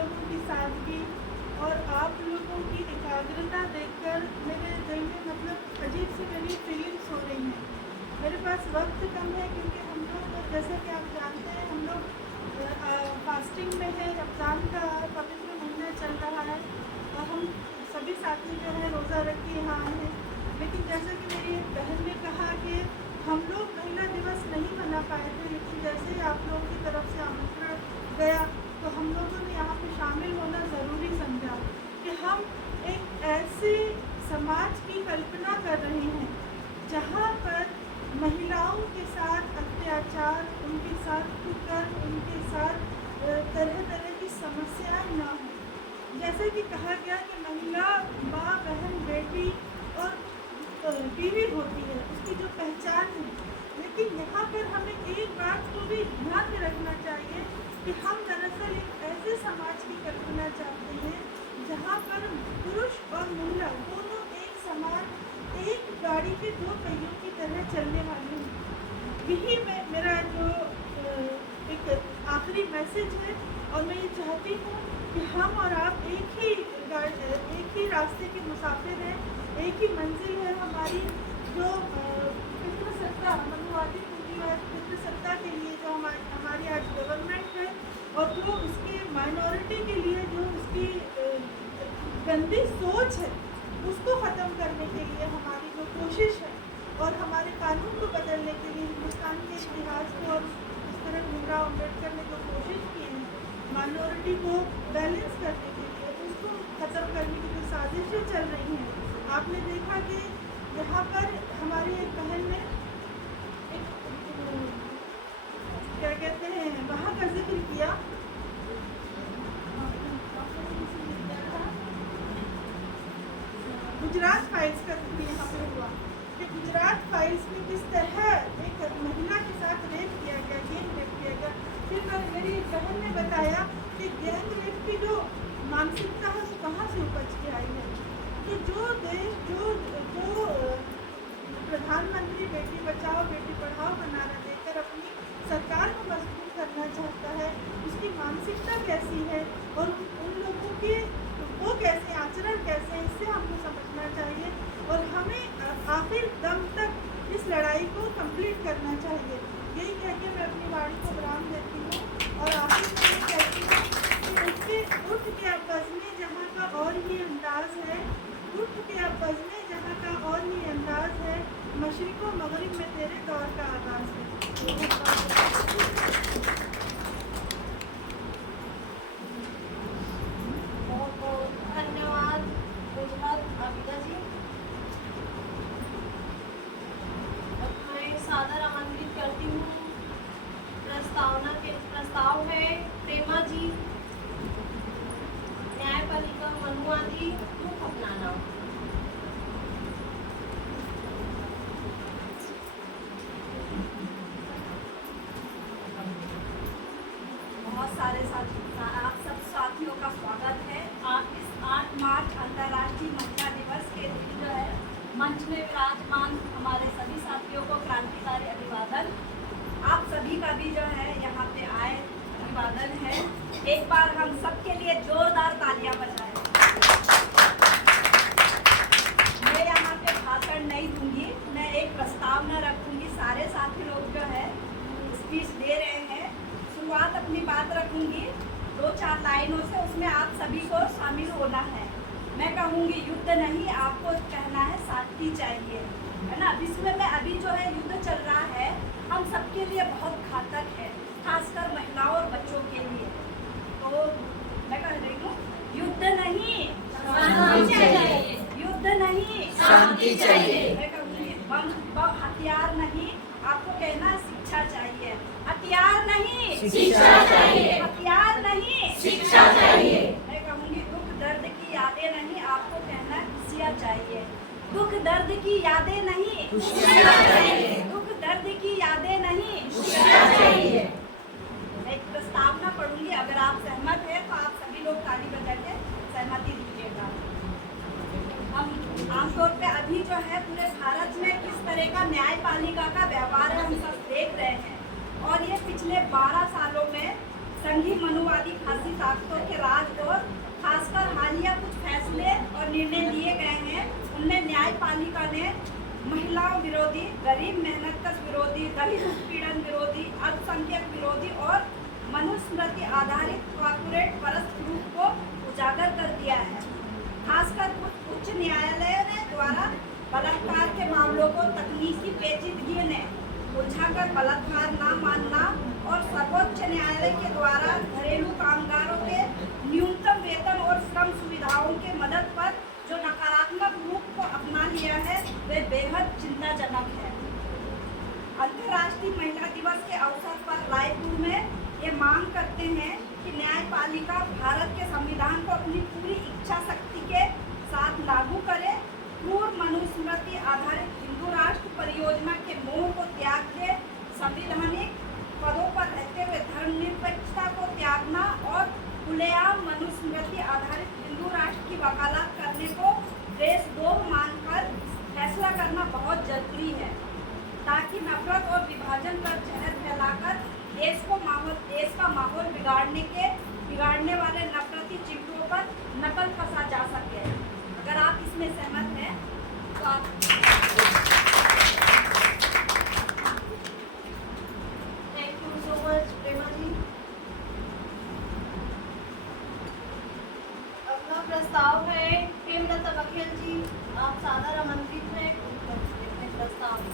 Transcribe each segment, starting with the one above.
लोगों की सादगी और आप लोगों की एकाग्रता देखकर मेरे दिल में मतलब अजीब सी मेरी फीलिंग्स हो रही हैं। मेरे पास वक्त कम है क्योंकि हम लोग जैसे कि आप जानते हैं हम लोग फास्टिंग में है, रमज़ान का पवित्र महीना चल रहा है और हम सभी साथी जो है रोज़ा रख के यहाँ आए हैं। लेकिन जैसे कि मेरी एक बहन ने कहा कि हम लोग महिला दिवस नहीं मना पाए थे, लेकिन जैसे ही आप लोगों की तरफ से आमंत्रण गया तो हम लोगों ने यहाँ पे शामिल होना ज़रूरी समझा कि हम एक ऐसे समाज की कल्पना कर रहे हैं जहाँ पर महिलाओं के साथ अत्याचार, उनके साथ कुकर्म, उनके साथ तरह तरह की समस्याएं ना हो। जैसे कि कहा गया कि महिला माँ, बहन, बेटी और बीवी होती है, उसकी जो पहचान है। लेकिन यहाँ पर हमें एक बात को भी ध्यान में रखना चाहिए कि हम दरअसल एक ऐसे समाज की कल्पना चाहते हैं जहाँ पर पुरुष और महिला दोनों एक समान, एक गाड़ी के दो पहियों की तरह चलने वाले हैं। यही मेरा जो एक आखिरी मैसेज है और मैं ये चाहती हूँ कि हम और आप एक ही रास्ते के मुसाफिर हैं, एक ही मंजिल है हमारी। जो पितृसत्ता, मनुवादी पूंजीवाद पितृसत्ता के लिए जो हमारी आज गवर्नमेंट है और जो उसके माइनॉरिटी के लिए जो उसकी गंदी सोच है उसको ख़त्म करने के लिए हमारी जो कोशिश है और हमारे कानून को बदलने के लिए हिंदुस्तान के इतिहास को और इस तरह भीमराव अम्बेडकर ने जो कोशिश की है माइनॉरिटी को बैलेंस करने के लिए, उसको ख़त्म करने की जो साजिशें चल रही हैं। आपने देखा कि यहाँ पर हमारी एक बहन ने एक क्या कहते हैं वहाँ का जिक्र किया, गुजरात फाइल्स का भी यहाँ पे हुआ कि गुजरात फाइल्स में किस तरह एक महिला के साथ रेप किया गया, गैंग रेप किया गया। फिर मेरी एक बहन ने बताया कि गैंग रेप की जो मानसिकता है वो कहाँ से उपज के आई है। तो जो देश जो प्रधानमंत्री बेटी बचाओ बेटी पढ़ाओ का नारा देकर अपनी सरकार को मजबूत करना चाहता है, उसकी मानसिकता कैसी है और उन लोगों के वो कैसे आचरण कैसे है, इससे हमको समझना चाहिए और हमें आखिर दम तक इस लड़ाई को कंप्लीट करना चाहिए। यही कह के मैं अपनी वाणी को विराम देती हूँ और आखिर में ये कहती हूँ कि उठ के अब बजने जहाँ का और ही अंदाज है, उठ के अब बजने जहाँ का और ही अंदाज है, मशरिक़ो मगरिब में तेरे दौर का आगाज़ है। धन्यवाद आबिदा जी। मैं सादर आमंत्रित करती हूँ, प्रस्ताव है प्रेमा जी, न्यायपालिका मनुवादी मुख अपनाना। बहुत सारे आप सब साथियों का स्वागत है। आप इस 8 मार्च अंतर्राष्ट्रीय महिला दिवस के दिन जो है मंच में विराजमान हमारे सभी साथियों को क्रांतिकारी अभिवादन। आप सभी का भी जो है यहाँ पे आए अभिवादन है। एक बार हम सबके लिए जोरदार तालियां बजाएं। मैं यहाँ पे भाषण नहीं दूंगी, मैं एक प्रस्तावना रखूंगी। सारे साथी लोग जो है स्पीच दे रहे हैं, शुरुआत अपनी बात रखूंगी 2-4 लाइनों से, उसमें आप सभी को शामिल होना है। मैं कहूँगी युद्ध नहीं, आपको कहना है शांति चाहिए, है ना। विश्व में अभी जो है युद्ध चल रहा है, हम सबके लिए बहुत घातक है, खासकर महिलाओं और बच्चों के लिए। तो मैं कह रही हूँ युद्ध नहीं शांति चाहिए, युद्ध नहीं शांति चाहिए। मैं कहूँगी बम हथियार नहीं, आपको कहना शिक्षा चाहिए। हथियार नहीं शिक्षा चाहिए। हथियार नहीं शिक्षा चाहिए। मैं कहूँगी दुख दर्द की यादें नहीं, आपको कहना खुशियाँ चाहिए। दुख दर्द की यादें नहीं, खुशियाँ चाहिए। दुख दर्द की यादें नहीं, खुशियाँ चाहिए। मैं एक प्रस्तावना पढ़ूंगी, अगर आप सहमत हैं तो आप सभी लोग ताली बजा के सहमति दीजिएगा। हम आमतौर पे अभी जो है पूरे भारत में किस तरह का न्यायपालिका का व्यवहार है हम सब देख रहे हैं और ये पिछले 12 सालों में संघी मनुवादी फांसी ताकतों के राज और खासकर हालिया कुछ फैसले और निर्णय लिए गए हैं, उनमें न्यायपालिका ने महिलाओं विरोधी, गरीब मेहनतकश विरोधी, दलित उत्पीड़न विरोधी, अल्पसंख्यक विरोधी और मनुस्मृति आधारित कॉर्पोरेट परस्त रूप को उजागर कर दिया है। खासकर कुछ उच्च न्यायालयों ने द्वारा बलात्कार के मामलों को तकनीकी पेचीदगी ने उलझाकर बलात्कार न मानना और सर्वोच्च न्यायालय के द्वारा घरेलू कामगारों के न्यूनतम वेतन और श्रम सुविधाओं के मदद पर जो नकारात्मक रूप को अपना लिया है वे बेहद चिंताजनक है। अंतर्राष्ट्रीय महिला दिवस के अवसर पर रायपुर में ये मांग करते हैं कि न्यायपालिका भारत के संविधान को अपनी पूरी इच्छा शक्ति के साथ लागू करे, पूर्व मनुस्मृति आधारित हिंदू राष्ट्र परियोजना के मोह को त्याग दे, संवैधानिक पदों पर रहते हुए धर्मनिरपेक्षता को त्यागना और खुलेआम मनुस्मृति आधारित हिंदू राष्ट्र की वकालत करने को देशद्रोह मानकर फैसला करना बहुत जरूरी है, ताकि नफरत और विभाजन पर जहर फैलाकर देश का माहौल बिगाड़ने वाले नफरती चिंटुओं पर नकल कसा जा सके। अगर आप इसमें सहमत हैं तो आप थैंक यू सो मच प्रेमा जी। अगला प्रस्ताव है प्रेमलता बघेल जी, आप सादर आमंत्रित हैं अपने प्रस्ताव।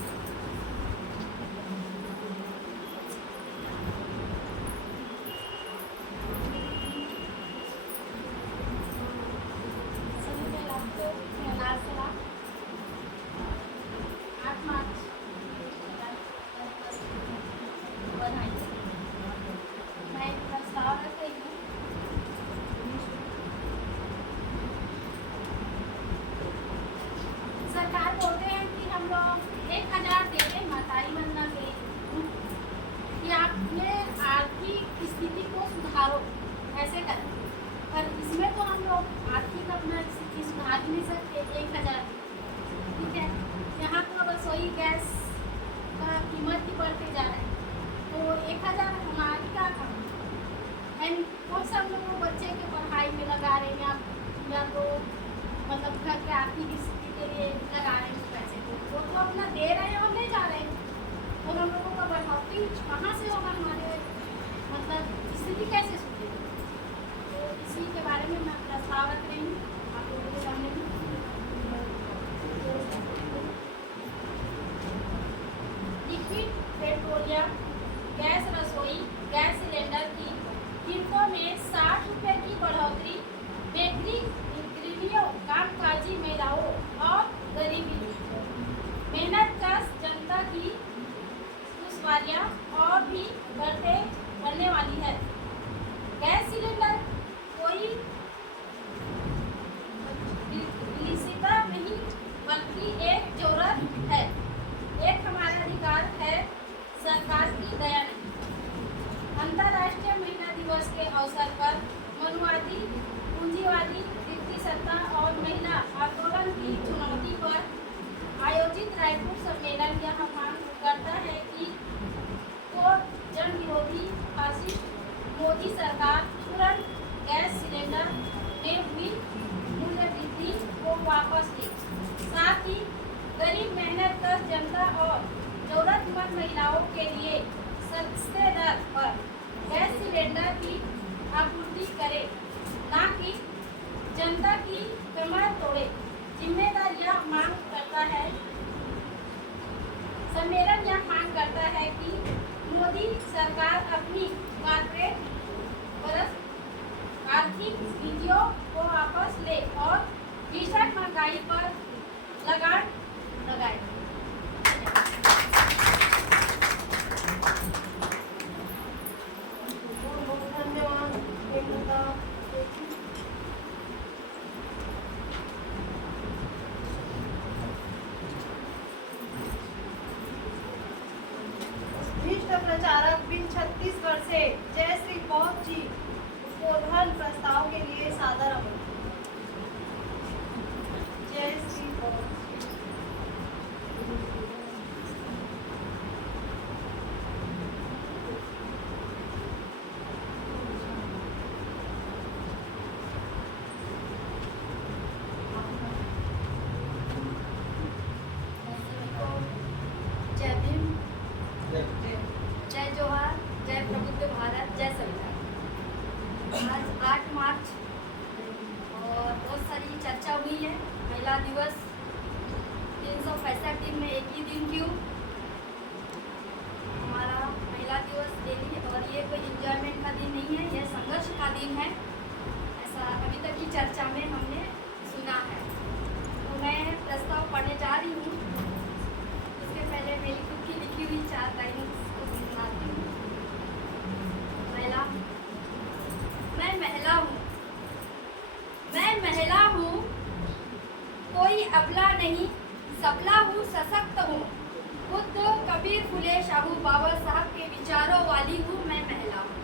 सरकार बोलते हैं कि हम लोग 1000 दे दें महतारी वंदना के लिए कि आप अपने आर्थिक स्थिति को सुधारो, ऐसे करें। पर इसमें तो हम लोग आर्थिक अपना स्थिति सुधार ही नहीं सकते। 1000 ठीक है, यहाँ तो रसोई गैस का कीमत ही बढ़ते जा रहा है, तो 1000 हमारी क्या काम एंड कौन सा हम लोग बच्चे के पढ़ाई में लगा रहे हैं या तो मतलब घर के आर्थिक स्थिति के लिए लगा रहे हैं पैसे को, वो तो अपना दे रहे हैं और ले जा रहे हैं, और हम लोगों का बढ़ोतरी कहाँ से होगा, हमारे मतलब स्थिति कैसे सुधरेगी। तो इसी के बारे में मैं प्रस्ताव रख रही हूँ आप लोगों के सामने में। लिक्विड पेट्रोलियम गैस रसोई गैस सिलेंडर की कीमतों में 60 रुपये की बढ़ोतरी बेकरी गृहिणियों, कामकाजी महिलाओं और गरीबी मेहनतकश जनता की दुश्वारियां और भी बढ़ने वाली है। गैस सिलेंडर कोई विलासिता नहीं बल्कि एक जरूरत है, एक हमारा अधिकार है, सरकार की दया नहीं। अंतर्राष्ट्रीय महिला दिवस के अवसर पर मनुवादी, पूंजीवादी, व्यक्ति सत्ता और महिला आंदोलन की चुनौती पर आयोजित रायपुर सम्मेलन यह मांग करता है कि जन विरोधी फासिस्ट मोदी सरकार तुरंत गैस सिलेंडर में हुई मूल्य वृद्धि को वापस ले, साथ ही गरीब मेहनतकश जनता और जरूरतमंद महिलाओं के लिए सस्ते दर पर गैस सिलेंडर की आपूर्ति करे, ना कि जनता की कमर तोड़े। जिम्मेदार यह मांग करता है सम्मेलन यह मांग करता है कि मोदी सरकार अपनी कॉर्पोरेट परस्त आर्थिक नीतियों को वापस ले और भीषण महंगाई पर लगाम लगाए। धन्यवाद प्रेमलता। भ्रष्ट प्रचारक बिन 36 से जय श्री पौध जी उद्बोधन प्रस्ताव के लिए सादर आमंत्रित। जय श्री पौध। दिवस 365 दिन में एक ही दिन क्यों? हमारा महिला दिवस डेली, और ये कोई इंजॉयमेंट का दिन नहीं है, यह संघर्ष का दिन है, ऐसा अभी तक की चर्चा में हमने सुना है। तो मैं प्रस्ताव पढ़ने जा रही हूँ। इसके पहले मेरी खुद की लिखी हुई 4 लाइन को सुनाती हूँ। महिला, मैं महिला हूँ, मैं महिला हूँ, कोई अबला नहीं, सबला हूँ, सशक्त हूँ, खुद कबीर फुले शाहू बाबा साहब के विचारों वाली हूँ, मैं महिला हूँ।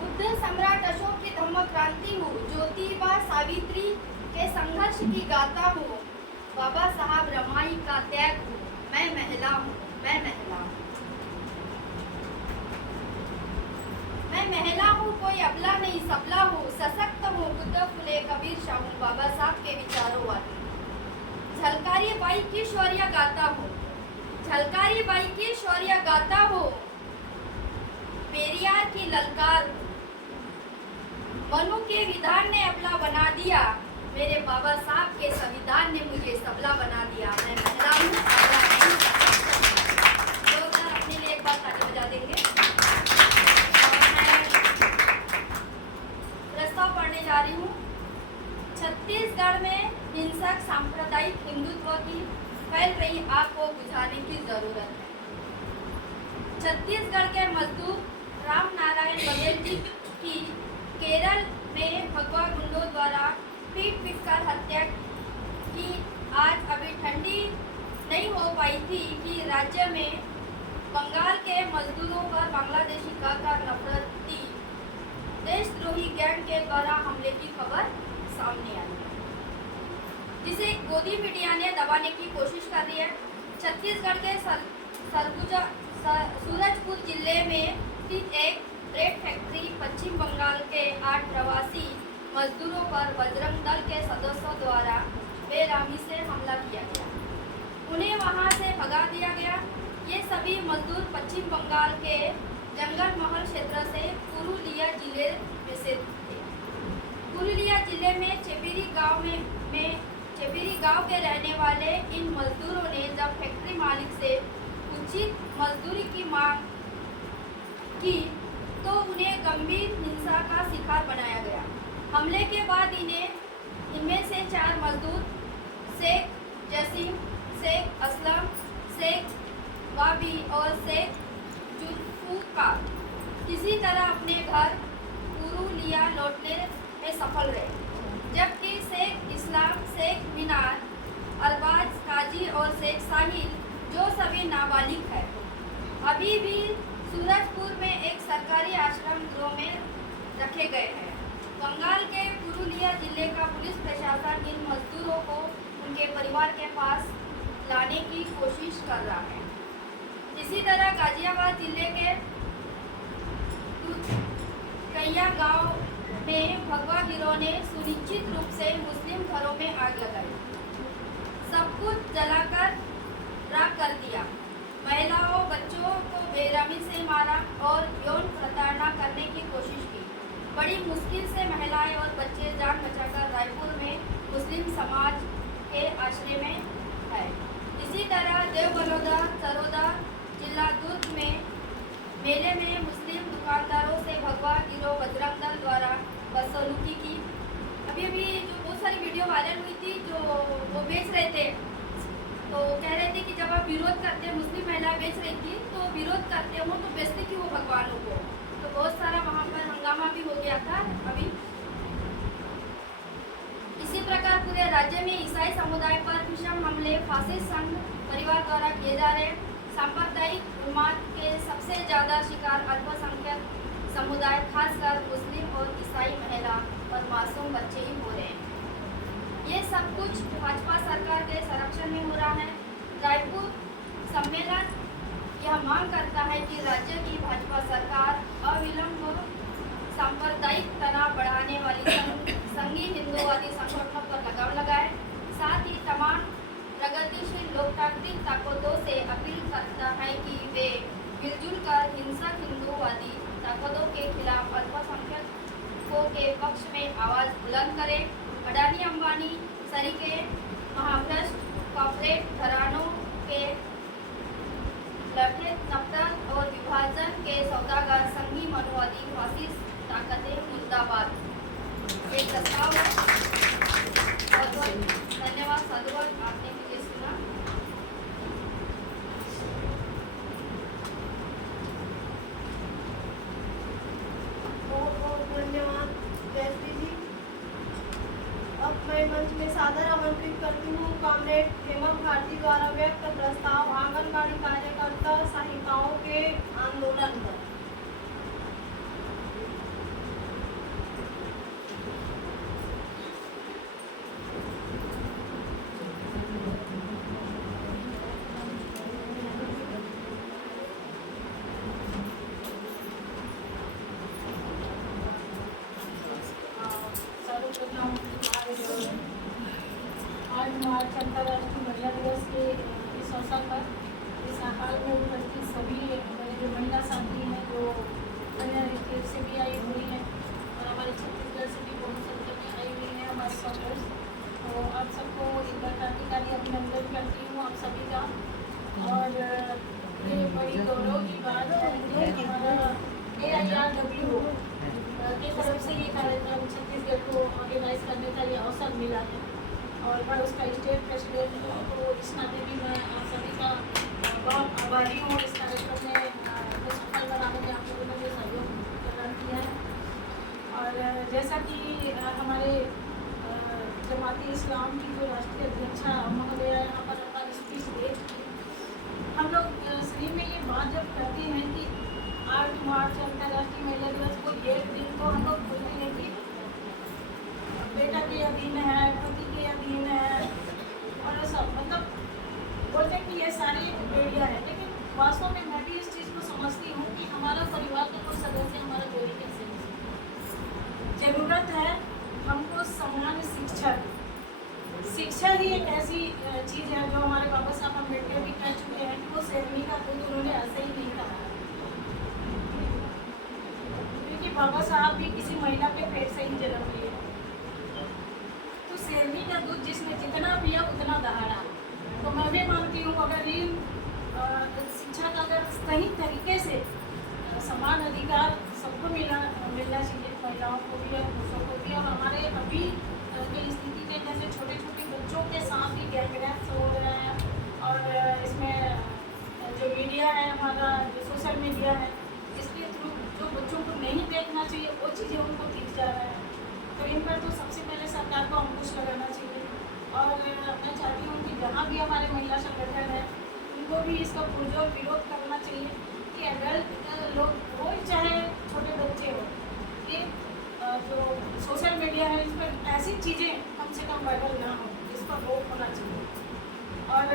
बुद्ध सम्राट अशोक की धम्म क्रांति हूँ, ज्योतिबा सावित्री के संघर्ष की गाथा हूँ, बाबा साहब रमाई का त्याग हूँ, मैं महिला हूँ, मैं महिला हूँ। मैं महिला हूँ, कोई अबला नहीं, सबला हूँ, सशक्त हूँ, बुद्ध फुले कबीर शाहू बाबा साहब के विचारों वाली। झलकारी बाई की शौर्य गाता हूँ, झलकारी बाई की शौर्य गाता हूँ, पेरियार की ललकार हूँ, मनु के विधान ने अबला बना दिया, मेरे बाबा साहब के संविधान ने मुझे सबला बना दिया, मैं महिला हूँ, अबला नहीं। अपने लिए एक बार ताली बजा देंगे। प्रस्ताव पढ़ने जा रही हूँ। छत्तीसगढ़ में हिंसक सांप्रदायिक हिंदुत्व की फैल रही आग को बुझाने की जरूरत है। छत्तीसगढ़ के मजदूर राम नारायण बघेल जी की केरल में भगवा गुंडों द्वारा पीट कर हत्या की आज अभी ठंडी नहीं हो पाई थी कि राज्य में बंगाल के मजदूरों पर बांग्लादेशी का नफरती देशद्रोही गैंग के द्वारा हमले की खबर सामने आई है, जिसे गोदी मीडिया ने दबाने की कोशिश कर रही है। छत्तीसगढ़ के सूरजपुर जिले में स्थित एक ब्रेड फैक्ट्री पश्चिम बंगाल के 8 प्रवासी मजदूरों पर बजरंग दल के सदस्यों द्वारा बेरहमी से हमला किया गया, उन्हें वहां से भगा दिया गया। ये सभी मजदूर पश्चिम बंगाल के जंगल महल क्षेत्र से पुरुलिया जिले में से थे। पुरुलिया जिले में चेपेरी गांव के रहने वाले इन मजदूरों ने जब फैक्ट्री मालिक से उचित मजदूरी की मांग की तो उन्हें गंभीर हिंसा का शिकार बनाया गया। हमले के बाद इनमें से 4 मजदूर शेख जसीम, शेख असलम, शेख वाबी और शेख जुल्फुकार किसी तरह अपने घर पुरुलिया लौटने में सफल रहे, जबकि शेख इस्लाम, शेख मीनार, अरबाज काजी और शेख साहिल जो सभी नाबालिग है, अभी भी सूरजपुर में एक सरकारी आश्रम गृह में रखे गए हैं। बंगाल के पुरुलिया जिले का पुलिस प्रशासन इन मजदूरों को उनके परिवार के पास लाने की कोशिश कर रहा है। इसी तरह गाजियाबाद जिले के कैया गांव में भगवा गिरोह ने सुनिश्चित रूप से मुस्लिम घरों में आग लगाई, सब कुछ जलाकर राख कर दिया, महिलाओं बच्चों को बेरहमी से मारा और यौन प्रताड़ना करने की कोशिश की। बड़ी मुश्किल से महिलाएं और बच्चे जान बचाकर रायपुर में मुस्लिम समाज के आश्रय में है। इसी तरह देवबलौदा चरोदा जिला दुर्ग में मेले में मुस्लिम दुकानदारों से भगवा गिरोह बजरंग दल द्वारा वसूली की। अभी जो बहुत सारी वीडियो वायरल हुई थी, जो वो बेच रहे थे, तो कह रहे थे कि जब आप विरोध करते, मुस्लिम महिलाएं बेच रही थी तो विरोध करते हो तो बेचते क्यों वो भगवानों को। तो बहुत सारा वहाँ पर हंगामा भी हो गया था। अभी इसी प्रकार पूरे राज्य में ईसाई समुदाय पर भीषण हमले फासिस्ट संघ परिवार द्वारा किए जा रहे हैं। सांप्रदायिक उन्माद के सबसे ज़्यादा शिकार अल्पसंख्यक समुदाय, खासकर मुस्लिम और ईसाई महिला और मासूम बच्चे ही हो रहे हैं। ये सब कुछ भाजपा सरकार के संरक्षण में हो रहा है। रायपुर सम्मेलन यह मांग करता है कि राज्य की भाजपा सरकार अविलंब सांप्रदायिक तनाव बढ़ाने वाली संघीय हिंदुवादी संगठनों पर लगाम लगाए, साथ ही तमाम प्रगतिशील लोकतांत्रिक ताकतों से अपील करता है कि वे मिलजुल कर हिंसक हिंदुवादी ताकतों के खिलाफ अल्पसंख्यकों के करें। अडानी अंबानी सरीके महाभ्रष्ट कॉर्पोरेट घरानों के लठे नफरत और विभाजन के सौदागर संघी मनुवादी फासिस्ट ताकतें मुर्दाबाद। एक प्रस्ताव है। बहुत बहुत धन्यवाद, साधुवाद, आपने मुझे सुना। बहुत बहुत धन्यवाद जयश्री जी। अब मैं मंच में सादर आमंत्रित करती हूँ कॉमरेड हेमंत भारती द्वारा व्यक्त प्रस्ताव आंगनबाड़ी कार्यकर्ता सहायिकाओं के आंदोलन पर। सर्वप्रथम आज मार्च अंतर्राष्ट्रीय महिला दिवस के इस अवसर पर इस हाल में उपस्थित सभी हमारे जो महिला साथी हैं जो अन्य स्टेट से भी आई हुई हैं और हमारे छत्तीसगढ़ से भी बहुत संख्या में आई हुई हैं हमारे कॉन्ग्रेस, तो आप सबको एक बार क्रांतिकारी अभिनंदन करती हूँ आप सभी का। और ये बड़ी गौरव की बात है कि हमारा AIRW की तरफ से ये कार्यक्रम छत्तीसगढ़ को ऑर्गेनाइज करने का ये अवसर मिला है और मैं उसका स्टेट प्रेसिडेंट हूँ, तो इस नाते भी मैं आप सभी का बहुत आभारी हूँ। इस कार्यक्रम में को सफल बनाने में आप लोगों ने जो सहयोग प्रदान किया है। और जैसा कि हमारे जमाती इस्लाम की जो राष्ट्रीय अध्यक्षा महोदया यहाँ पर अपना स्पीच दे, हम लोग शरीर में ये बात जब कहते हैं कि 8 मार्च अंतर्राष्ट्रीय महिला दिवस को ये दिन तो हम लोग बोलते हैं कि बेटा के अधीन है, पति के अधीन है और सब मतलब बोलते हैं कि ये सारी बेड़ियाँ हैं, लेकिन वास्तव में मैं भी इस चीज़ को समझती हूँ कि हमारा परिवार का कोई सदस्य हमारा जोड़ी कैसे हो सकता। जरूरत है हमको समान शिक्षा की। शिक्षा ही एक ऐसी चीज़ है जो हमारे बाबा साहब अम्बेडकर भी कह चुके हैं कि वो शेरनी का दूध उन्होंने ऐसे ही नहीं कहा, क्योंकि बाबा साहब भी किसी महिला के पेट से ही जन्म लिए। तो शेरनी का दूध जिसने जितना पिया उतना दहाड़ा। तो मैं भी मानती हूँ अगर इन शिक्षा का अगर सही तरीके से समान अधिकार सबको मिलना चाहिए, महिलाओं को भी और पुरुषों को भी। और हमारे अभी की स्थिति में जैसे छोटे छोटे बच्चों के साथ भी गैंगरेप्स हो रहे हैं और इसमें जो मीडिया है हमारा जो सोशल मीडिया है इसके थ्रू जो बच्चों को नहीं देखना चाहिए वो चीज़ें उनको दिख जा रहा है। तो इन पर तो सबसे पहले सरकार को अंकुश लगाना चाहिए। और मैं चाहती हूँ कि जहाँ भी हमारे महिला संगठन है उनको भी इसका पुरजोर विरोध करना चाहिए कि एडल्ट लोग हो चाहे छोटे बच्चे हो, कि जो सोशल मीडिया है इस पर ऐसी चीज़ें कम से कम वायरल ना हो, इस पर रोक होना चाहिए। और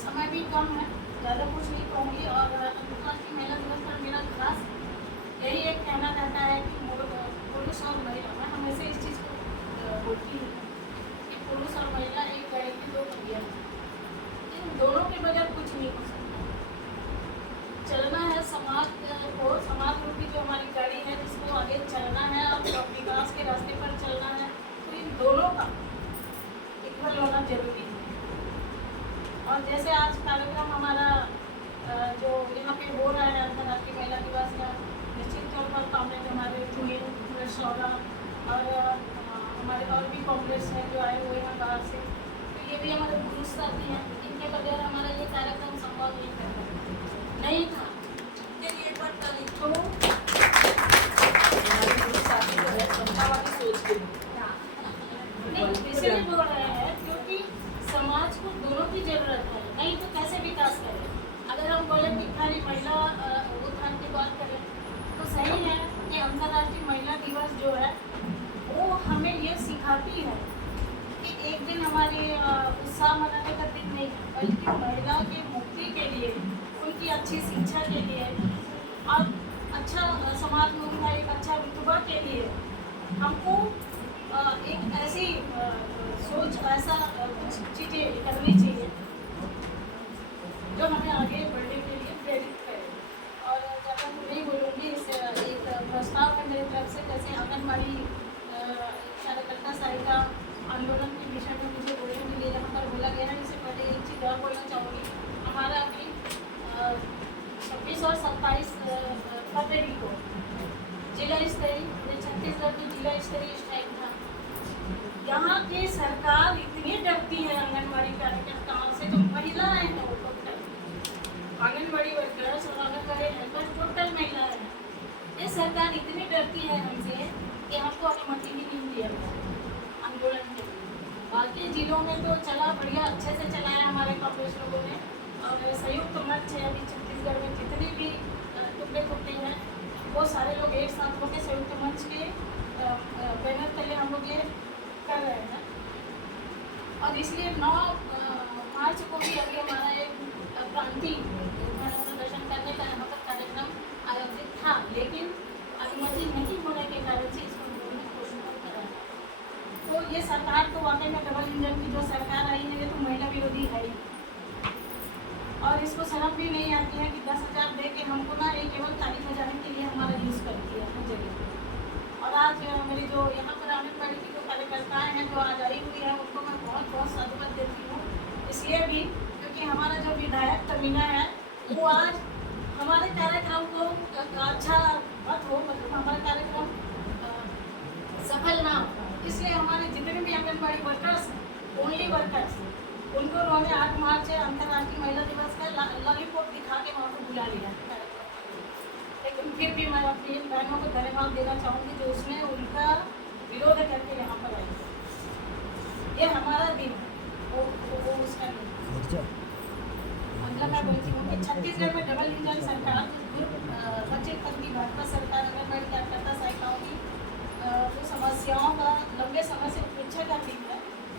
समय भी कम है, ज़्यादा कुछ नहीं कहूँगी। और अंतर्राष्ट्रीय महिला दिवस पर मेरा खास यही एक कहना रहता है कि पुरुष और महिला, मैं हमेशा इस चीज़ को बोलती हूँ कि पुरुष और महिला एक गाय की 2 कड़ियाँ हैं, इन दोनों के बगैर कुछ नहीं हो सकता। चलना है समाज को, समाज रूपी जो हमारी गाड़ी है जिसको आगे चलना है और विकास के रास्ते पर चलना है, तो इन दोनों का इक्वल होना जरूरी है। और जैसे आज कार्यक्रम हमारा जो यहाँ पे हो रहा है अंतर्राष्ट्रीय महिला दिवस का, निश्चित तौर पर कांग्रेस हमारे हुए शौरा और हमारे और भी कांग्रेस हैं जो आए हुए हैं बाहर से, तो ये भी हमारे पुरुष साथी हैं। इनके बगैर हमारा ये कार्यक्रम संभव नहीं था। चलिए एक बार तो इसलिए बोल रहे हैं क्योंकि समाज को दोनों की जरूरत है, नहीं तो कैसे विकास करें। अगर हम बोले कि खाली महिला उत्थान की बात करें तो सही है कि अंतर्राष्ट्रीय महिला दिवस जो है वो हमें ये सिखाती है कि एक दिन हमारे उत्साह मनाने का दिन नहीं, बल्कि महिला की मुक्ति के लिए, उनकी अच्छी शिक्षा के लिए और अच्छा समाज में उनका एक अच्छा रुतबा के लिए हमको एक ऐसी सोच, ऐसा कुछ चीज़ें करनी चाहिए जो हमें आगे बढ़ने के लिए प्रेरित करे। और ज़्यादा नहीं बोलूँगी, इस एक प्रस्ताव है मेरी तरफ से, जैसे आंगनबाड़ी कार्यकर्ता सहायता आंदोलन के विषय में मुझे बोलने के लिए यहाँ पर बोला गया है। इससे पहले एक चीज़ और बोलना चाहूँगी, हमारा अभी 26 और 27 फरवरी को जिला स्तरीय छत्तीसगढ़ की जिला स्तरीय स्ट्राइक था। यहाँ की सरकार इतनी डरती है आंगनबाड़ी कार्यकर्ताओं से, जो महिलाएं हैं वो टोटल आंगनबाड़ी वर्कर्स और आंगनबाड़ी हेल्पर्स टोटल महिलाएं हैं। ये सरकार इतनी डरती है हमसे कि हमको अनुमति ही नहीं दिया आंदोलन के लिए। बाकी जिलों में तो चला बढ़िया, अच्छे से चलाया हमारे कांग्रेस लोगों ने। और संयुक्त मंच है अभी छत्तीसगढ़ में जितने भी टुकड़े हैं वो सारे लोग एक साथ होकर संयुक्त मंच के बैनर तले हम लोग ये कर रहे हैं। और इसलिए 9 मार्च को भी अभी हमारा एक क्रांति प्रदर्शन करने का यहाँ पर कार्यक्रम आयोजित था, लेकिन अनुमति नहीं होने के कारण से इसको उन्होंने पोस्टपोन करा है। तो ये सरकार तो वाकई में डबल इंजन की जो सरकार आई है, ये तो महिला विरोधी है ही। और इसको शर्म भी नहीं आती है कि 10,000 दे के हमको ना ये केवल तारीफ बजाने के लिए हमारा यूज़ करती है हर जगह। और आज मेरी जो यहाँ पर आंगनबाड़ी की जो कार्यकर्ताएँ हैं जो आज आई हुई है, उनको मैं बहुत बहुत साधुवाद देती हूँ। इसलिए भी क्योंकि हमारा जो विधायक तमीना है वो आज हमारे कार्यक्रम को अच्छा मत हो, मतलब हमारा कार्यक्रम सफल ना हो, इसलिए हमारे जितने भी आंगनबाड़ी वर्कर्स हैं, ओनली वर्कर्स, उनको उन्होंने 8 मार्च अंतर्राष्ट्रीय महिला दिवस का लॉलीपॉप दिखा के वहाँ पर बुला लिया। लेकिन फिर भी मैं अपनी बहनों को धन्यवाद देना चाहूँगी जो उसने उनका विरोध करके यहाँ पर आई। ये हमारा दिन वो उसका दिन। मतलब मैं बोलती हूँ कि छत्तीसगढ़ में डबल इंजन सरकार वंचित की भाजपा सरकार आंगनबाड़ी कार्यकर्ता सहायिकाओं की जो समस्याओं का लंबे समय से उपेक्षा करती है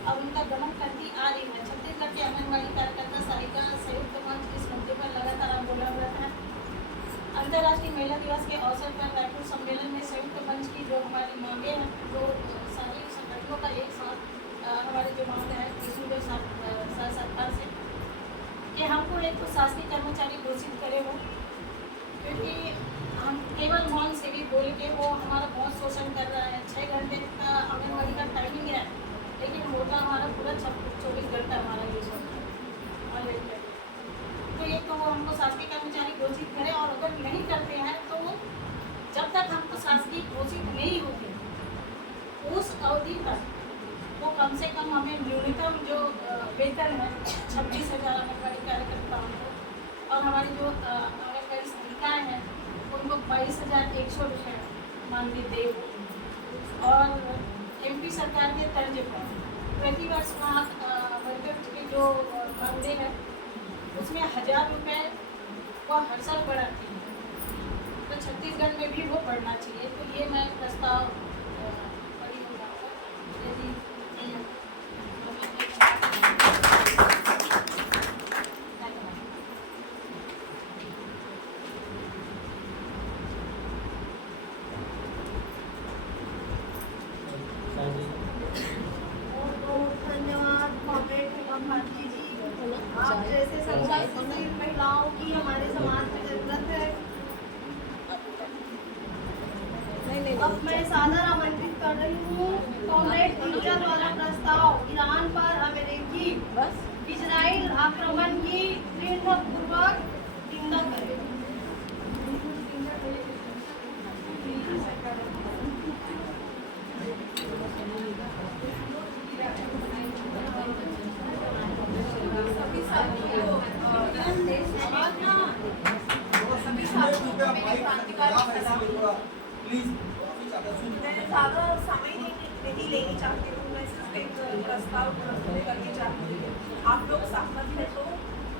और उनका दमन करती आ रही है। छत्तीसगढ़ के आंगनबाड़ी कार्यकर्ता सहायिका संयुक्त मंच इस मुद्दे पर लगातार आंदोलनरत है। अंतर्राष्ट्रीय महिला दिवस के अवसर पर रायपुर सम्मेलन में संयुक्त मंच की जो हमारी मांगे हैं, जो सारी संगठनों का एक साथ हमारे जो मांग है विष्णुदेव सरकार से कि हमको एक तो शासकीय कर्मचारी घोषित करे हो, क्योंकि हम केवल मौन से भी बोल के वो हमारा बहुत शोषण कर रहा है। 6 घंटे का आंगनबाड़ी का टाइमिंग है, लेकिन होता हमारा पूरा 24 घंटा हमारा यूज होता है ऑनलाइन। तो एक तो वो हमको शासकीय कर्मचारी घोषित करे, और अगर नहीं करते हैं तो जब तक हमको शासकीय घोषित नहीं होगी उस अवधि तक वो कम से कम हमें न्यूनतम जो वेतन है 26,000 आंगनबाड़ी कार्यकर्ताओं को, और हमारी जो आंगनबाड़ी सेविकाएँ हैं उनको 22,100 रुपये मानदेय दे। और MP सरकार के तर्ज पर प्रतिवर्ष वर्कर की जो मानदेय है उसमें 1,000 रुपये वो हर साल बढ़ाती है, तो छत्तीसगढ़ में भी वो बढ़ना चाहिए। तो ये मैं प्रस्ताव बड़ी होगा यदि धन्यवाद कॉमरेड हेमम भारती जी। आप जैसे संघर्षशील महिलाओं की हमारे समाज में जरूरत है। अब मैं सादर आमंत्रित कर रही हूँ कॉमरेड इंडिया द्वारा प्रस्ताव ईरान पर अमेरिकी इजराइल आक्रमण की दृढ़पूर्वक निंदा करें। मैं ज़्यादा समय नहीं लेनी चाहती हूँ, मैं सिर्फ एक प्रस्ताव प्रस्तुत करनी चाहती हूँ। आप लोग सहमत हैं तो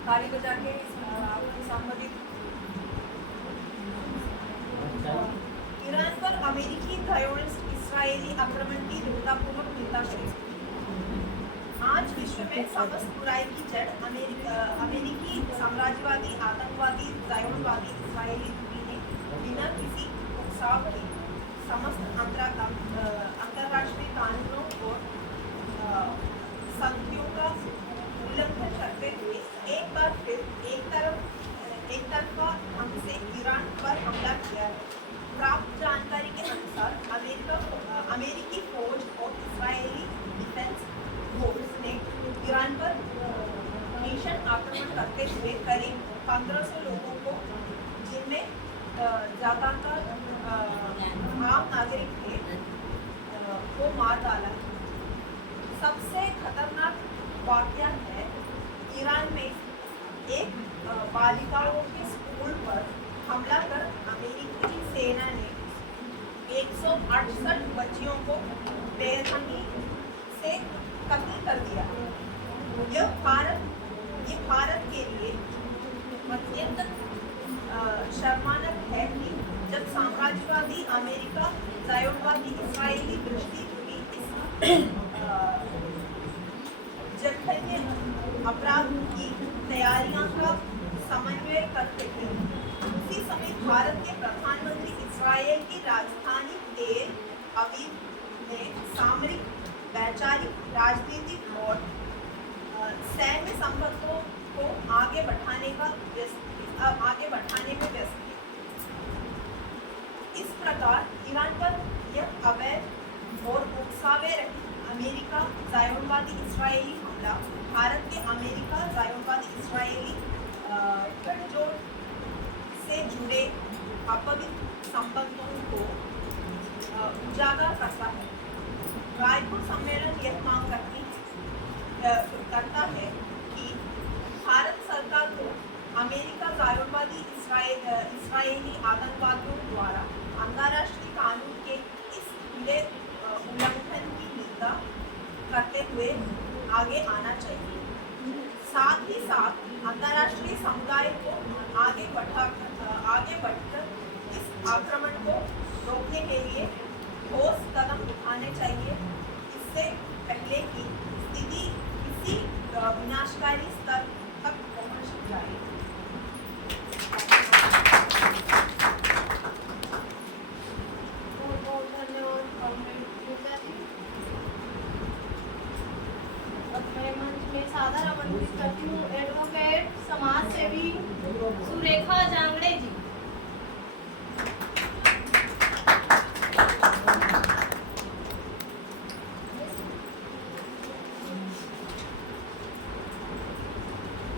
ताली बजा के संबंधित। ईरान पर अमेरिकी टेररिस्ट इस्राएली आक्रमण की दृढ़तापूर्वक निंदा करें। आज विश्व में समस्त बुराई की जड़ अमेरिकी साम्राज्यवादी आतंकवादी जायोनवादी इस्राएली दुनिया ने बिना किसी उकसाव के समस्त अंतर्राष्ट्रीय कानूनों और संधियों का उल्लंघन करते हुए एक बार फिर एक तरफा ढंग से ईरान पर हमला किया है। प्राप्त जानकारी के अनुसार अमेरिकी फौज और नागरिक थे वो मार डाला। सबसे खतरनाक वाकया है ईरान में एक बालिकाओं के स्कूल पर हमला कर अमेरिकी सेना ने 168 बच्चियों को बेरहमी से कत्ल कर दिया। ये भारत के लिए अत्यंत शर्मानक है कि जब साम्राज्यवादी अमेरिका ज़ायोनवादी इसराइली दृष्टि जुड़ी इस जघन्य अपराध की तैयारियां का समन्वय करते थे, उसी समय भारत के प्रधानमंत्री इस्राएल की राजधानी तेल अवीव में सामरिक, वैचारिक, राजनीतिक और सैन्य संबंधों को आगे बढ़ाने में व्यस्त थे। इस प्रकार ईरान पर यह अवैध और उकसावे रही अमेरिका ज़ायोनवादी इसराइली हमला भारत के अमेरिका ज़ायोनवादी इसराइली गठजोड़ से जुड़े अपवित्र संबंधों को उजागर करता है। रायपुर सम्मेलन यह मांग करता है कि भारत सरकार को अमेरिका ज़ायोनवादी इसराइली आतंकवादियों द्वारा अंतर्राष्ट्रीय कानून के इस खुले उल्लंघन की निंदा करते हुए आगे आना चाहिए। साथ ही साथ अंतर्राष्ट्रीय समुदाय को आगे बढ़कर इस आक्रमण को रोकने के लिए ठोस कदम उठाने चाहिए, इससे पहले कि स्थिति किसी विनाशकारी स्तर तक पहुंच जाए। बहुत बहुत धन्यवाद कॉमरेड पूजा जी। अब मैं मंच में सादर आमंत्रित करती हूँ एडवोकेट समाज सेवी सुरेखा जांगड़े जी।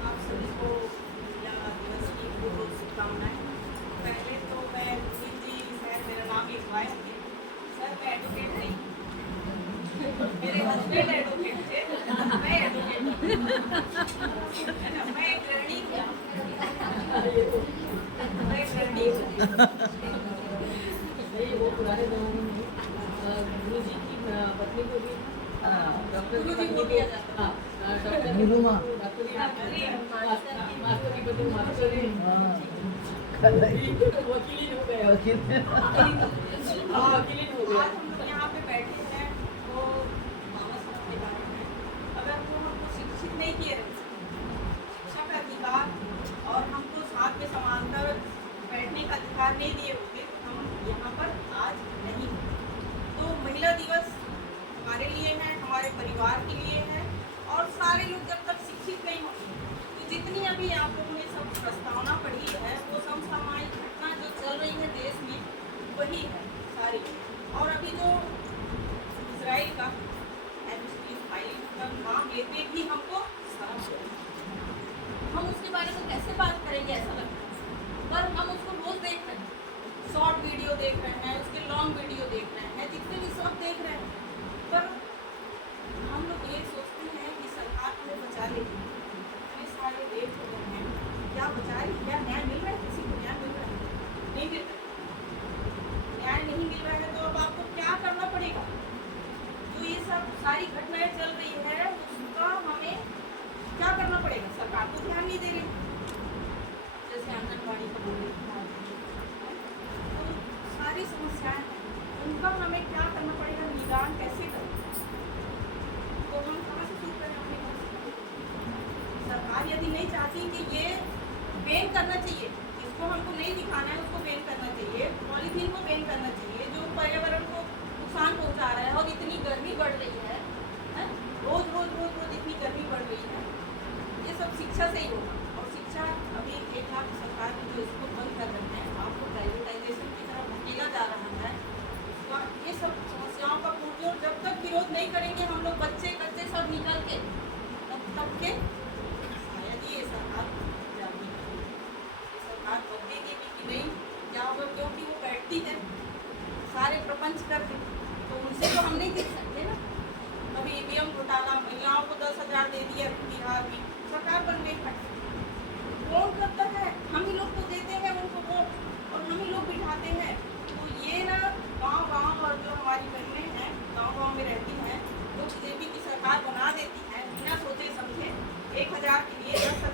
आप सभी को महिला दिवस की बहुत बहुत शुभकामनाएं। पहले तो मैं जी सर, मेरा नाम लिखवाए थे सर, मैं एडवोकेट नहीं, मेरे हस्बैंड एडवोकेट थे, मैं एडवोकेट है ना, मैं एक गृहिणी हूँ, मैं एक गृहिणी हूँ। वो पुराने जमाने में गुरु जी की पत्नी को भी डॉक्टर गुरु जी को दिया जाता डॉक्टर नीलूमा मास्टर की पत्नी मास्टरी वकील हो गए, वकील हो गए। आज हम लोग यहाँ पे बैठे हैं वो मानव समाज के बारे में। अगर वो हमको शिक्षित नहीं किए रहते, शिक्षा का अधिकार और हमको साथ में समांतर बैठने का अधिकार नहीं दिए होते, हम यहाँ पर आज नहीं। तो महिला दिवस हमारे लिए है, हमारे परिवार के लिए है, और सारे लोग जब तक शिक्षित नहीं होंगे तो जितनी अभी आप लोगों ने सब प्रस्तावना पढ़ी है वो समसामयिक घटना जो चल रही है देश में वही है सारी। और अभी जो इजराइल का एमनेस्टी फाइल का नाम लेते भी हमको शर्म है। हम उसके बारे में कैसे बात करेंगे ऐसा लगता है, पर हम उसको रोज देख रहे हैं, शॉर्ट वीडियो देख रहे हैं, उसके लॉन्ग वीडियो देख रहे हैं, जितने भी सब देख रहे हैं, पर हम लोग ये सोचते हैं कि सरकार हमें बचा लेगी। इतने सारे देख रहे हैं, क्या बचा रही, क्या न्याय मिल रहा है, किसी को न्याय मिल रहा है? नहीं मिल रहा है। न्याय नहीं मिल रहा है तो अब आपको क्या करना पड़ेगा? जो ये सब सारी घटनाएं चल रही है उसका हमें क्या करना पड़ेगा? सरकार को ध्यान नहीं दे रही, जैसे आंगनबाड़ी को बोल रही तो सारी समस्याएं हैं, उनका हमें क्या करना पड़ेगा, निदान कैसे करें? तो हम कहाँ से शुरू करें अपने घर से? सरकार यदि नहीं चाहती कि ये बैन करना चाहिए, जिसको हमको नहीं दिखाना है उसको बैन करना चाहिए, पॉलीथीन को बैन करना चाहिए जो पर्यावरण को नुकसान पहुंचा रहा है, और इतनी गर्मी बढ़ रही है, रोज रोज रोज रोज इतनी गर्मी बढ़ रही है, ये सब शिक्षा से ही होगा। और शिक्षा अभी एक लाख सरकार ने जो इसको बंद कर रहे हैं, आपको प्राइवेटाइजेशन की तरफ धकेला जा रहा है, तो ये सब समस्याओं का पुरजोर जब तक विरोध नहीं करेंगे हम लोग, बच्चे बच्चे सब निकल के, तब के शायद ये सरकार जाएगी, सरकार बदलेगी भी कि नहीं, क्या होगा? क्योंकि वो बैठती है, सारे प्रपंच कर 10,000 दे दिया बिहार में, सरकार बन गई फट। कौन करता है? हम ही लोग तो देते हैं उनको वोट और हम ही लोग बिठाते हैं। तो ये ना गांव-गांव और जो हमारी बहनें हैं गांव-गांव में रहती हैं, वो बीजेपी की सरकार बना देती है बिना सोचे समझे। 1,000 के लिए 10,000